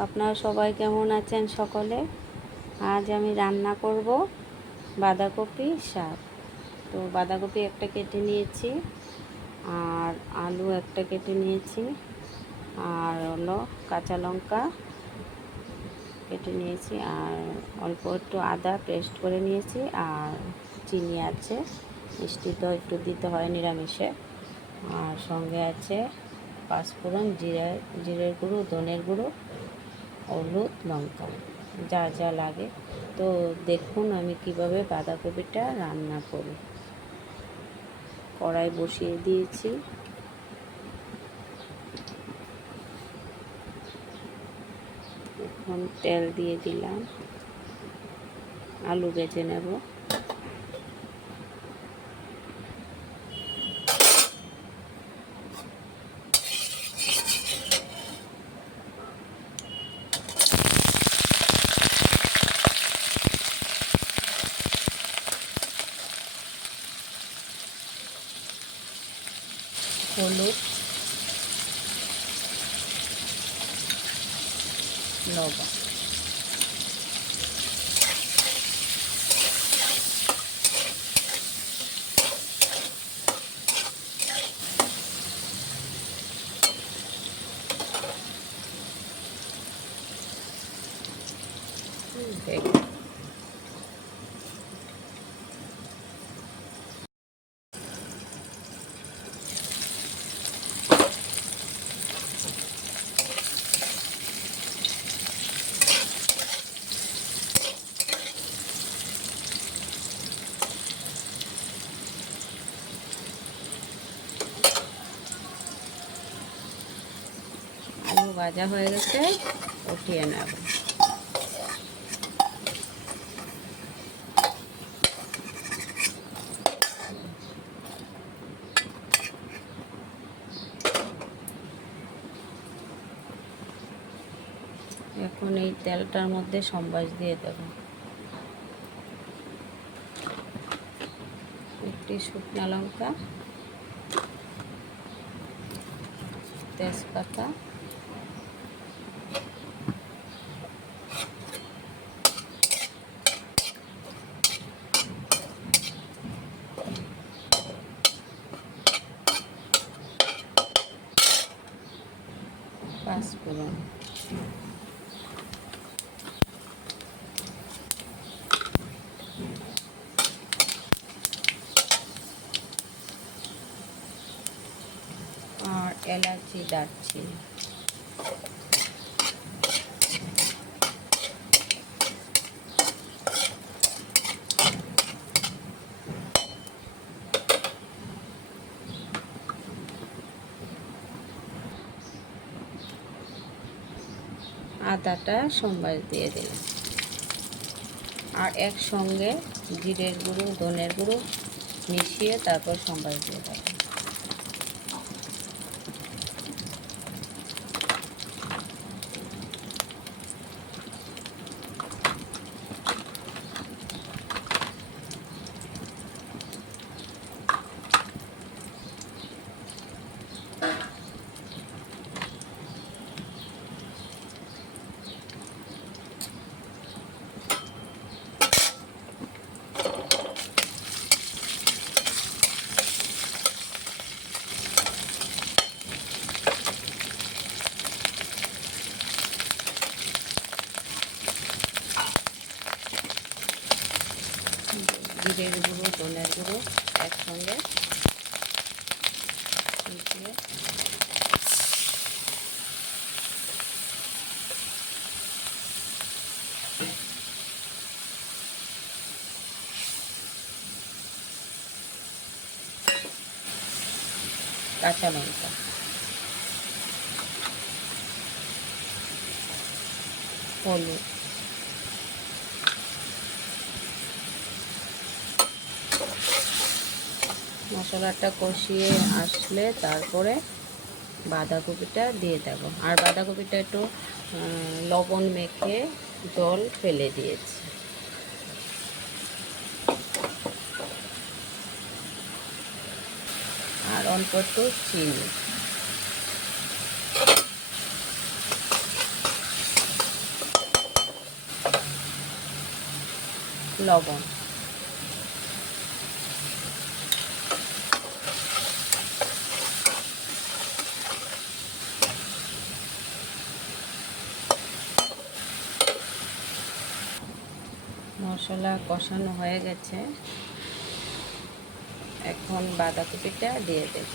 আপনারা সবাই কেমন আছেন সকলে? আজ আমি রান্না করব বাঁধাকপি শাক। তো বাঁধাকপি একটা কেটে নিয়েছি, আর আলু একটা কেটে নিয়েছি, আর হলো কাঁচা লঙ্কা কেটে নিয়েছি, আর অল্প একটু আদা পেস্ট করে নিয়েছি, আর চিনি আছে, মিষ্টি তো একটু দিতে হয় নিরামিষে। আর সঙ্গে আছে পাঁচফোড়ন, জিরের গুঁড়ো, ধনের গুঁড়ো, হলুদ, লঙ্কা, যা যা লাগে। তো দেখুন আমি কিভাবে বাঁধাকপিটা রান্না করি। কড়াই বসিয়ে দিয়েছি, এখন তেল দিয়ে দিলাম, আলু ভেজে নেব। হলুদ, লবণ, দেখুন আলু ভাজা হয়ে গেছে, উঠিয়ে নেব। এখন এই তেলটার মধ্যে সম্বাস দিয়ে দেব, একটি শুকনো লঙ্কা, তেজপাতা, পাঁচফোড়ন, আর এলাচি, দারচিনি। আদাটা সম্বাস দিয়ে দিলাম, আর একসঙ্গে জিরের গুঁড়ো, ধনের গুঁড়ো মিশিয়ে তারপর সম্বাস দিয়ে দেব। জিরের গুঁড়ো, ধনের গুঁড়ো একসঙ্গে মিশিয়ে কাঁচা লঙ্কা, হলুদ, মশলাটা কষিয়ে আসলে তারপরে বাঁধাকপিটা দিয়ে দেব। আর বাঁধাকপিটা একটু লবণ মেখে জল ফেলে দিয়েছি। আর অল্প একটু চিনি। লবণ। মশলা কষানো হয়ে গেছে, এখন বাঁধাকপিটা দিয়ে দেব।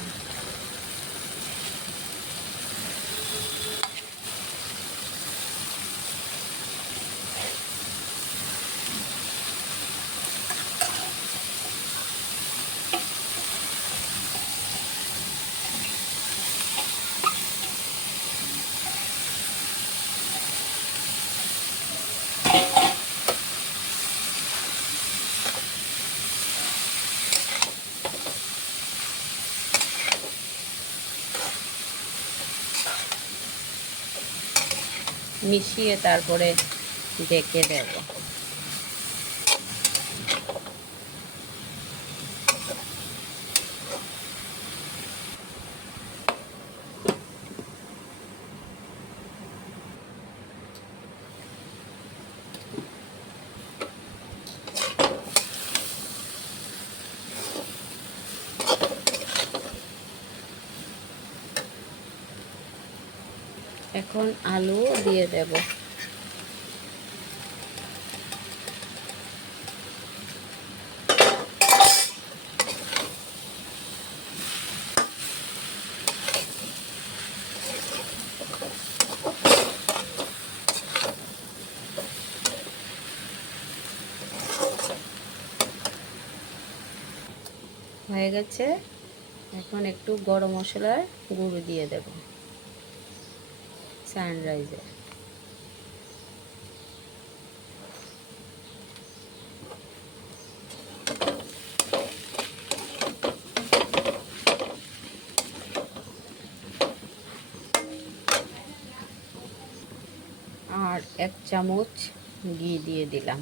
মিশিয়ে তারপরে ঢেকে দেব। এখন আলু দিয়ে দেব। হয়ে গেছে, এখন একটু গরম মশলার গুঁড়ো দিয়ে দেব, সানরাইজের। আর 1 চামচ ঘি দিয়ে দিলাম।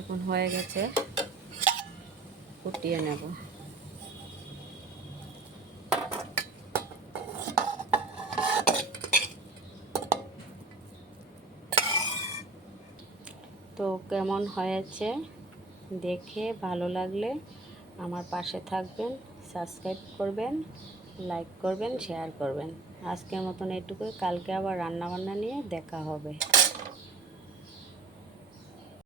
এখন হয়ে গেছে, ফুটিয়ে নেব। তো কেমন হয়েছে দেখে ভালো লাগলে আমার পাশে থাকবেন, সাবস্ক্রাইব করবেন, লাইক করবেন, শেয়ার করবেন। আজকের মতন এটুকুই, কালকে আবার রান্নাবান্না নিয়ে দেখা হবে।